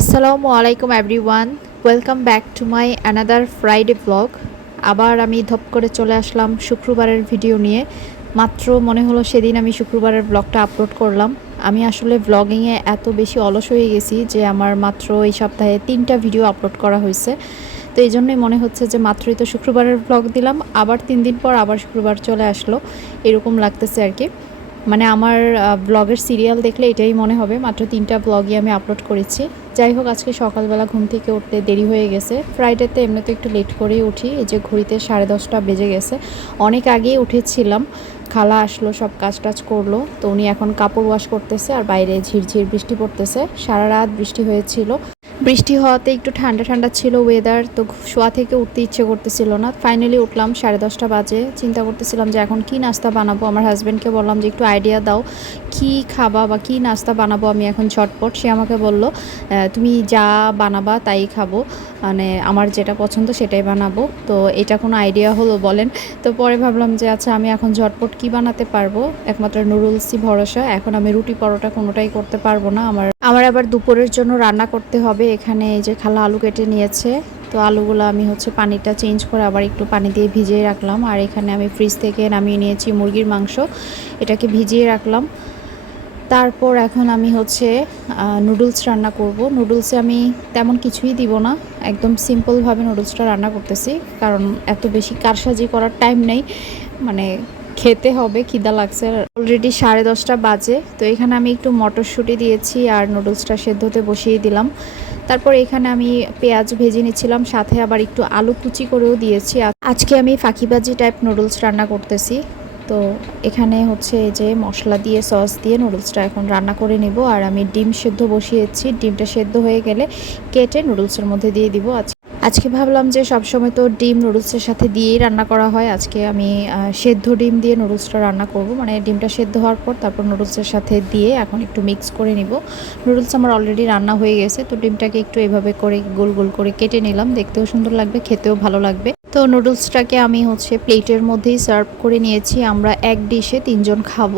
আসসালামু আলাইকুম everyone welcome back to my another Friday vlog আবার আমি ধপ করে চলে আসলাম শুক্রবারের ভিডিও নিয়ে। মাত্র মনে হলো সেদিন আমি শুক্রবারের ব্লগটা আপলোড করলাম। আমি আসলে ব্লগিংয়ে এত বেশি অলস হয়ে গেছি যে আমার মাত্র এই সপ্তাহে তিনটা ভিডিও আপলোড করা হয়েছে। তো এই জন্যই মনে হচ্ছে যে মাত্রই তো শুক্রবারের ব্লগ দিলাম। আবার তিন দিন পর আবার শুক্রবার চলে আসলো। এরকম লাগতেছে আর কি। মানে আমার ব্লগের সিরিয়াল দেখলে এটাই মনে হবে, মাত্র তিনটা ব্লগই আমি আপলোড করেছি। যাই হোক, আজকে সকালবেলা ঘুম থেকে উঠতে দেরি হয়ে গেছে। ফ্রাইডেতে এমনিতে একটু লেট করেই উঠি, এই যে ঘড়িতে সাড়ে দশটা বেজে গেছে। অনেক আগেই উঠেছিলাম, খালা আসলো, সব কাজ টাজ করল, তো উনি এখন কাপড় ওয়াশ করতেছে আর বাইরে ঝিরঝির বৃষ্টি পড়তেছে। সারা রাত বৃষ্টি হয়েছিল। বৃষ্টি হওয়াতে একটু ঠান্ডা ঠান্ডা ছিল ওয়েদার তো শোয়া থেকে উঠতে ইচ্ছে করতেছিল না। ফাইনালি উঠলাম সাড়ে দশটা বাজে। চিন্তা করতেছিলাম যে এখন কি নাস্তা বানাবো? আমার হাজব্যান্ডকে বললাম যে, একটু আইডিয়া দাও, কি খাবা বা কি নাস্তা বানাবো আমি এখন ঝটপট? সে আমাকে বলল তুমি যা বানাবা তাই খাব। মানে আমার যেটা পছন্দ সেটাই বানাবো। তো এটা কোনো আইডিয়া হলো বলেন। তো পরে ভাবলাম যে আচ্ছা আমি এখন ঝটপট কি বানাতে পারব? একমাত্র নুডলসই ভরসা। এখন আমি রুটি পরোটা কোনোটাই করতে পারব না। আমার আমার আবার দুপুরের জন্য রান্না করতে হবে। এখানে এই যে খালা আলু কেটে নিয়েছে। তো আলুগুলো আমি হচ্ছে পানিটা চেঞ্জ করে আবার একটু পানি দিয়ে ভিজিয়ে রাখলাম। আর এখানে আমি ফ্রিজ থেকে নামিয়ে নিয়েছি মুরগির মাংস। এটাকে ভিজিয়ে রাখলাম। তারপর এখন আমি হচ্ছে নুডলস রান্না করব। নুডলসে আমি তেমন কিছুই দিব না। একদম সিম্পলভাবে নুডলসটা রান্না করতেছি। কারণ এত বেশি কারসাজি করার টাইম নেই। মানে খেতে হবে, খিদা লাগছে। অলরেডি সাড়ে দশটা বাজে, তো এখানে আমি একটু মটরশুঁটি দিয়েছি আর নুডলসটা সেদ্ধতে বসিয়ে দিলাম। তারপর এখানে আমি পেঁয়াজ ভেজে নিচ্ছিলাম, সাথে আবার একটু আলু কুচি করেও দিয়েছি। আজকে আমি ফাঁকিবাজি টাইপ নুডলস রান্না করতেছি। তো এখানে হচ্ছে যে মশলা দিয়ে, সস দিয়ে নুডলসটা এখন রান্না করে নিব। আর আমি ডিম সেদ্ধ বসিয়েছি। ডিমটা সেদ্ধ হয়ে গেলে কেটে নুডলসের মধ্যে দিয়ে দিব। আজকে আজকে ভাবলাম যে সবসময় তো ডিম নুডলসের সাথে দিয়েই রান্না করা হয়। আজকে আমি সেদ্ধ ডিম দিয়ে নুডলসটা রান্না করব। মানে ডিমটা সেদ্ধ হওয়ার পর তারপর নুডলসের সাথে দিয়ে এখন একটু মিক্স করে নিব। নুডলস আমার অলরেডি রান্না হয়ে গেছে, তো ডিমটাকে একটু এভাবে করে গোল গোল করে কেটে নিলাম। দেখতেও সুন্দর লাগবে, খেতেও ভালো লাগবে। তো নুডলসটাকে আমি হচ্ছে প্লেটের মধ্যেই সার্ভ করে নিয়েছি। আমরা এক ডিশে তিনজন খাব।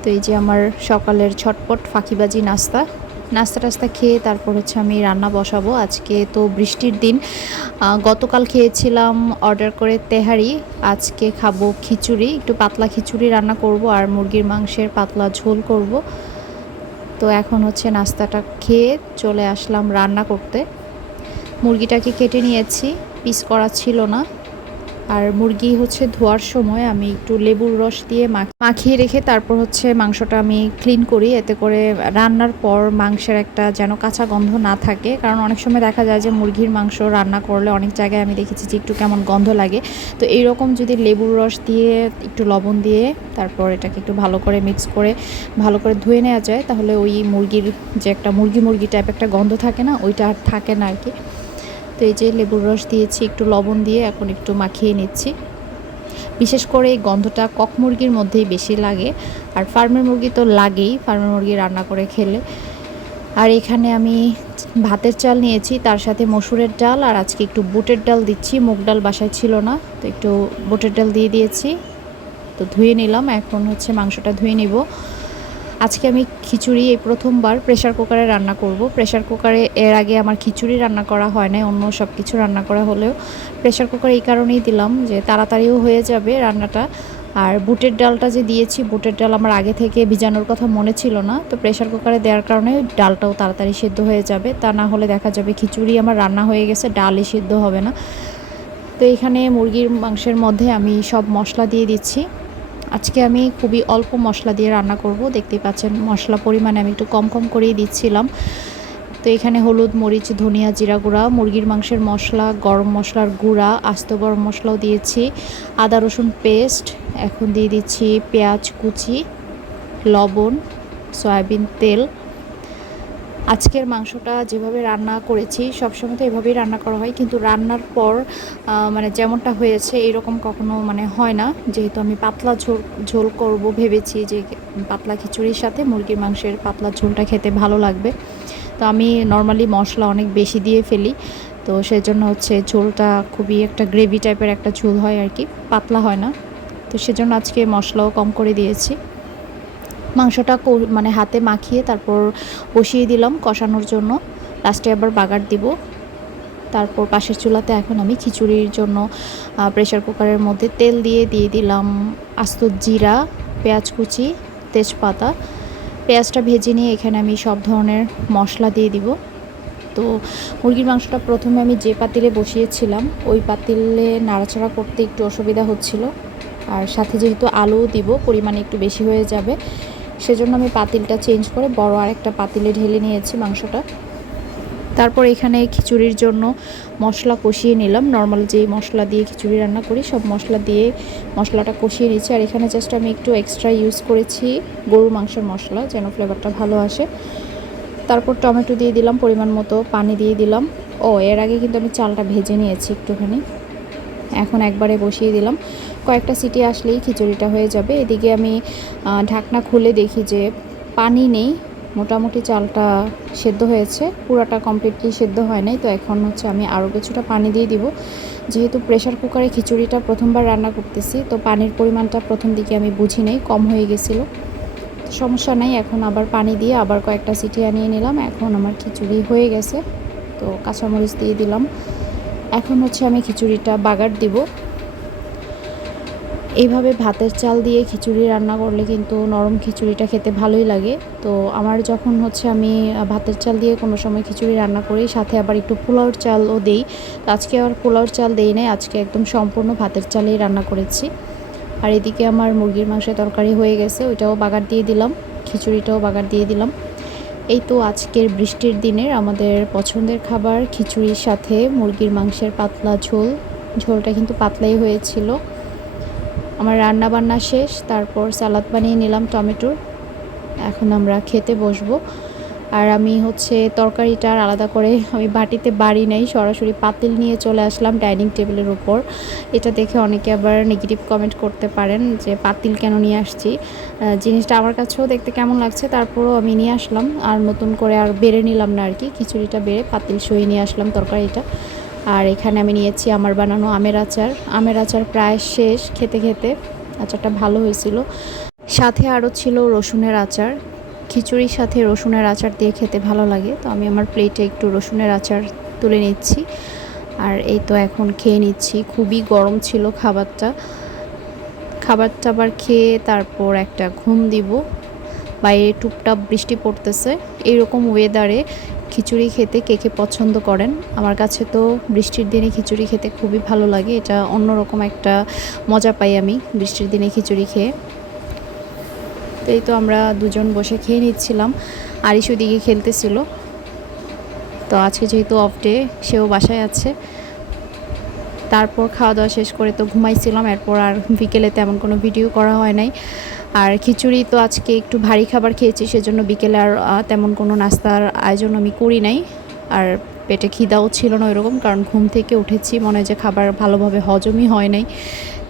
তো এই যে আমার সকালের ছটপট ফাঁকিবাজি নাস্তা। নাস্তা টাস্তা খেয়ে তারপর হচ্ছে আমি রান্না বসাবো। আজকে তো বৃষ্টির দিন। গতকাল খেয়েছিলাম অর্ডার করে তেহারি। আজকে খাব খিচুড়ি। একটু পাতলা খিচুড়ি রান্না করব আর মুরগির মাংসের পাতলা ঝোল করব। তো এখন হচ্ছে নাস্তাটা খেয়ে চলে আসলাম রান্না করতে। মুরগিটাকে কেটে নিয়েছি। পিস করা ছিল না। আর মুরগি হচ্ছে ধোয়ার সময় আমি একটু লেবুর রস দিয়ে মাখিয়ে রেখে তারপর হচ্ছে মাংসটা আমি ক্লিন করি। এতে করে রান্নার পর মাংসের একটা যেন কাঁচা গন্ধ না থাকে। কারণ অনেক সময় দেখা যায় যে মুরগির মাংস রান্না করলে অনেক জায়গায় আমি দেখেছি যে একটু কেমন গন্ধ লাগে। তো এইরকম যদি লেবুর রস দিয়ে একটু লবণ দিয়ে তারপর এটাকে একটু ভালো করে মিক্স করে, ভালো করে ধুয়ে নেওয়া যায়, তাহলে ওই মুরগির যে একটা মুরগি মুরগি টাইপ একটা গন্ধ থাকে না, ওইটা আর থাকে না আর কি তো এই যে লেবুর রস দিয়েছি, একটু লবণ দিয়ে এখন একটু মাখিয়ে নিচ্ছি। বিশেষ করে এই গন্ধটা কক মুরগির মধ্যেই বেশি লাগে। আর ফার্মের মুরগি তো লাগেই, ফার্মের মুরগি রান্না করে খেলে। আর এখানে আমি ভাতের চাল নিয়েছি, তার সাথে মসুরের ডাল, আর আজকে একটু বুটের ডাল দিচ্ছি। মুগ ডাল বাসায় ছিল না, তো একটু বুটের ডাল দিয়ে দিয়েছি। তো ধুয়ে নিলাম, এখন হচ্ছে মাংসটা ধুয়ে নিব। আজকে আমি খিচুড়ি, এই প্রথমবার প্রেশার কুকারে রান্না করব। প্রেশার কুকারে এর আগে আমার খিচুড়ি রান্না করা হয় না অন্য সব কিছু রান্না করা হলেও। প্রেশার কুকার এই কারণেই দিলাম যে তাড়াতাড়িও হয়ে যাবে রান্নাটা। আর বুটের ডালটা যে দিয়েছি, বুটের ডাল আমার আগে থেকে ভিজানোর কথা মনে ছিল না, তো প্রেশার কুকারে দেওয়ার কারণে ডালটাও তাড়াতাড়ি সেদ্ধ হয়ে যাবে। তা না হলে দেখা যাবে খিচুড়ি আমার রান্না হয়ে গেছে, ডালই সেদ্ধ হবে না। তো এখানে মুরগির মাংসের মধ্যে আমি সব মশলা দিয়ে দিচ্ছি। আজকে আমি খুবই অল্প মশলা দিয়ে রান্না করব। দেখতেই পাচ্ছেন মশলা পরিমাণে আমি একটু কম কম করেই দিচ্ছিলাম। তো এখানে হলুদ, মরিচ, ধনিয়া, জিরা গুঁড়া, মুরগির মাংসের মশলা, গরম মশলার গুঁড়া, আস্ত গরম মশলাও দিয়েছি, আদা, রসুন পেস্ট, এখন দিয়ে দিচ্ছি পেঁয়াজ কুচি, লবণ, সয়াবিন তেল আজকের মাংসটা যেভাবে রান্না করেছি, সবসময় তো এভাবেই রান্না করা হয়। কিন্তু রান্নার পর মানে যেমনটা হয়েছে, এরকম কখনো মানে হয় না। যেহেতু আমি পাতলা ঝোল ঝোল করব ভেবেছি যে, পাতলা খিচুড়ির সাথে মুরগির মাংসের পাতলা ঝোলটা খেতে ভালো লাগবে। তো আমি নর্মালি মশলা অনেক বেশি দিয়ে ফেলি। তো সেজন্য হচ্ছে ঝোলটা খুবই একটা গ্রেভি টাইপের একটা ঝোল হয় আর কি। পাতলা হয় না। তো সেজন্য আজকে মশলাও কম করে দিয়েছি। মাংসটা মানে হাতে মাখিয়ে তারপর বসিয়ে দিলাম কষানোর জন্য। লাস্টে আবার বাগার দিব। তারপর পাশের চুলাতে এখন আমি খিচুড়ির জন্য প্রেশার কুকারের মধ্যে তেল দিয়ে দিয়ে দিলাম আস্ত জিরা, পেঁয়াজ কুচি, তেজপাতা। পেঁয়াজটা ভেজে নিয়ে এখানে আমি সব ধরনের মশলা দিয়ে দিব। তো মুরগির মাংসটা প্রথমে আমি যে পাতিলে বসিয়েছিলাম, ওই পাতিলে নাড়াচাড়া করতে একটু অসুবিধা হচ্ছিল। আর সাথে যেহেতু আলুও দিব, পরিমাণে একটু বেশি হয়ে যাবে সেজন্য আমি পাতিলটা চেঞ্জ করে বড় আরেকটা পাতিলে ঢেলে নিয়েছি মাংসটা। তারপর এখানে খিচুড়ির জন্য মশলা কষিয়ে নিলাম। নর্মাল যে মশলা দিয়ে খিচুড়ি রান্না করি, সব মশলা দিয়ে মশলাটা কষিয়ে নিচ্ছি আর এখানে জাস্ট আমি একটু এক্সট্রা ইউজ করেছি গরুর মাংসের মশলা যেন ফ্লেভারটা ভালো আসে। তারপর টমেটো দিয়ে দিলাম, পরিমাণ মতো পানি দিয়ে দিলাম। ও, এর আগে কিন্তু আমি চালটা ভেজে নিয়েছি একটুখানি। এখন একবারে বসিয়ে দিলাম। কয়েকটা সিটি আসলেই খিচুড়িটা হয়ে যাবে। এদিকে আমি ঢাকনা খুলে দেখি যে পানি নেই। মোটামুটি চালটা সেদ্ধ হয়েছে। পুরাটা কমপ্লিটলি সেদ্ধ হয় নাই। তো এখন হচ্ছে আমি আরও কিছুটা পানি দিয়ে দিব। যেহেতু প্রেশার কুকারে খিচুড়িটা প্রথমবার রান্না করতেছি, তো পানির পরিমাণটা প্রথম দিকে আমি বুঝি নেই, কম হয়ে গেছিল। সমস্যা নেই, এখন আবার পানি দিয়ে আবার কয়েকটা সিটি আনিয়ে নিলাম। এখন আমার খিচুড়ি হয়ে গেছে। তো কাঁচামরিচ দিয়ে দিলাম। এখন হচ্ছে আমি খিচুড়িটা বাগার দিব। এইভাবে ভাতের চাল দিয়ে খিচুড়ি রান্না করলে কিন্তু নরম খিচুড়িটা খেতে ভালোই লাগে। তো আমার যখন হচ্ছে আমি ভাতের চাল দিয়ে কোনো সময় খিচুড়ি রান্না করি, সাথে আবার একটু পোলাওর চালও দিই। আজকে আবার পোলাওর চাল দেই নাই, আজকে একদম সম্পূর্ণ ভাতের চালেই রান্না করেছি। আর এদিকে আমার মুরগির মাংসের তরকারি হয়ে গেছে, ওইটাও বাগার দিয়ে দিলাম, খিচুড়িটাও বাগার দিয়ে দিলাম। এই তো আজকের বৃষ্টির দিনের আমাদের পছন্দের খাবার খিচুড়ির সাথে মুরগির মাংসের পাতলা ঝোল। ঝোলটা কিন্তু পাতলাই হয়েছিল। আমার রান্না বান্না শেষ, তারপর সালাদ বানিয়ে নিলাম টমেটোর। এখন আমরা খেতে বসবো। আর আমি হচ্ছে তরকারিটার আলাদা করে আমি বাটিতে বাড়ি নেই, সরাসরি পাতিল নিয়ে চলে আসলাম ডাইনিং টেবিলের উপর। এটা দেখে অনেকে আবার নেগেটিভ কমেন্ট করতে পারেন যে পাতিল কেন নিয়ে আসছি। জিনিসটা আমার কাছেও দেখতে কেমন লাগছে, তারপরও আমি নিয়ে আসলাম। আর নতুন করে আর বেড়ে নিলাম না আর কি, খিচুড়িটা বেড়ে পাতিল সই নিয়ে আসলাম তরকারিটা। আর এখানে আমি নিয়েছি আমার বানানো আমের আচার। আমের আচার প্রায় শেষ খেতে খেতে আচারটা ভালো হয়েছিল। সাথে আরও ছিল রসুনের আচার। খিচুড়ির সাথে রসুনের আচার দিয়ে খেতে ভালো লাগে। তো আমি আমার প্লেটে একটু রসুনের আচার তুলে নিচ্ছি। আর এই তো এখন খেয়ে নিচ্ছি। খুবই গরম ছিল খাবারটা। খাবারটা আবার খেয়ে তারপর একটা ঘুম দিব। বাইরে টুপটাপ বৃষ্টি পড়তেছে। এইরকম ওয়েদারে খিচুড়ি খেতে কে কে পছন্দ করেন? আমার কাছে তো বৃষ্টির দিনে খিচুড়ি খেতে খুবই ভালো লাগে। এটা অন্যরকম একটা মজা পাই আমি বৃষ্টির দিনে খিচুড়ি খেয়ে। এই তো আমরা দুজন বসে খেয়ে নিচ্ছিলাম। আরিস ওদিকে খেলতেছিল। তো আজকে যেহেতু অফ ডে সেও বাসায় আছে। তারপর খাওয়া দাওয়া শেষ করে তো ঘুমাইছিলাম। এরপর আর বিকেলে তেমন কোনো ভিডিও করা হয় নাই। আর খিচুড়ি তো আজকে একটু ভারী খাবার খেয়েছি, সেজন্য বিকেলে আর তেমন কোনো নাস্তার আয়োজন আমি করি নাই। আর পেটে খিদাও ছিল না ওইরকম, কারণ ঘুম থেকে উঠেছি, মনে হয় যে খাবার ভালোভাবে হজমই হয় নাই।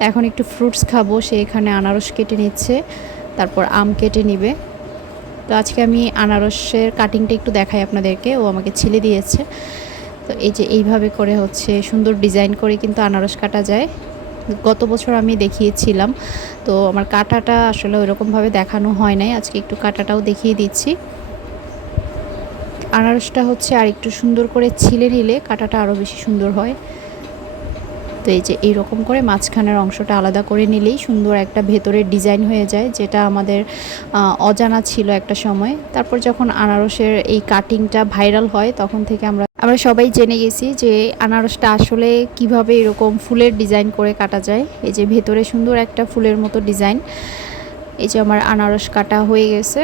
এখন একটু ফ্রুটস খাব, সে এখানে আনারস কেটে নিচ্ছে। তারপর আম কেটে নিবে। তো আজকে আমি আনারসের কাটিংটা একটু দেখাই আপনাদেরকে। ও আমাকে ছিলে দিয়েছে। তো এই যে এইভাবে করে হচ্ছে সুন্দর ডিজাইন করে কিন্তু আনারস কাটা যায়। গত বছর আমি দেখিয়েছিলাম। তো আমার কাটাটা আসলে ওইরকমভাবে দেখানো হয় নাই। আজকে একটু কাটাটাও দেখিয়ে দিচ্ছি। আনারসটা হচ্ছে আর একটু সুন্দর করে ছিলে নিলে কাটাটা আরও বেশি সুন্দর হয়। তো এই যে এইরকম করে মাঝখানের অংশটা আলাদা করে নিলেই সুন্দর একটা ভেতরের ডিজাইন হয়ে যায়, যেটা আমাদের অজানা ছিল একটা সময়। তারপর যখন আনারসের এই কাটিংটা ভাইরাল হয়, তখন থেকে আমরা আমরা সবাই জেনে গেছি যে আনারসটা আসলে কীভাবে এরকম ফুলের ডিজাইন করে কাটা যায়। এই যে ভেতরে সুন্দর একটা ফুলের মতো ডিজাইন। এই যে আমার আনারস কাটা হয়ে গেছে,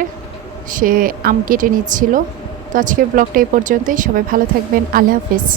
সে আম কেটে নিচ্ছিল। তো আজকের ব্লগটা এই পর্যন্তই। সবাই ভালো থাকবেন। আল্লাহ হাফিজ।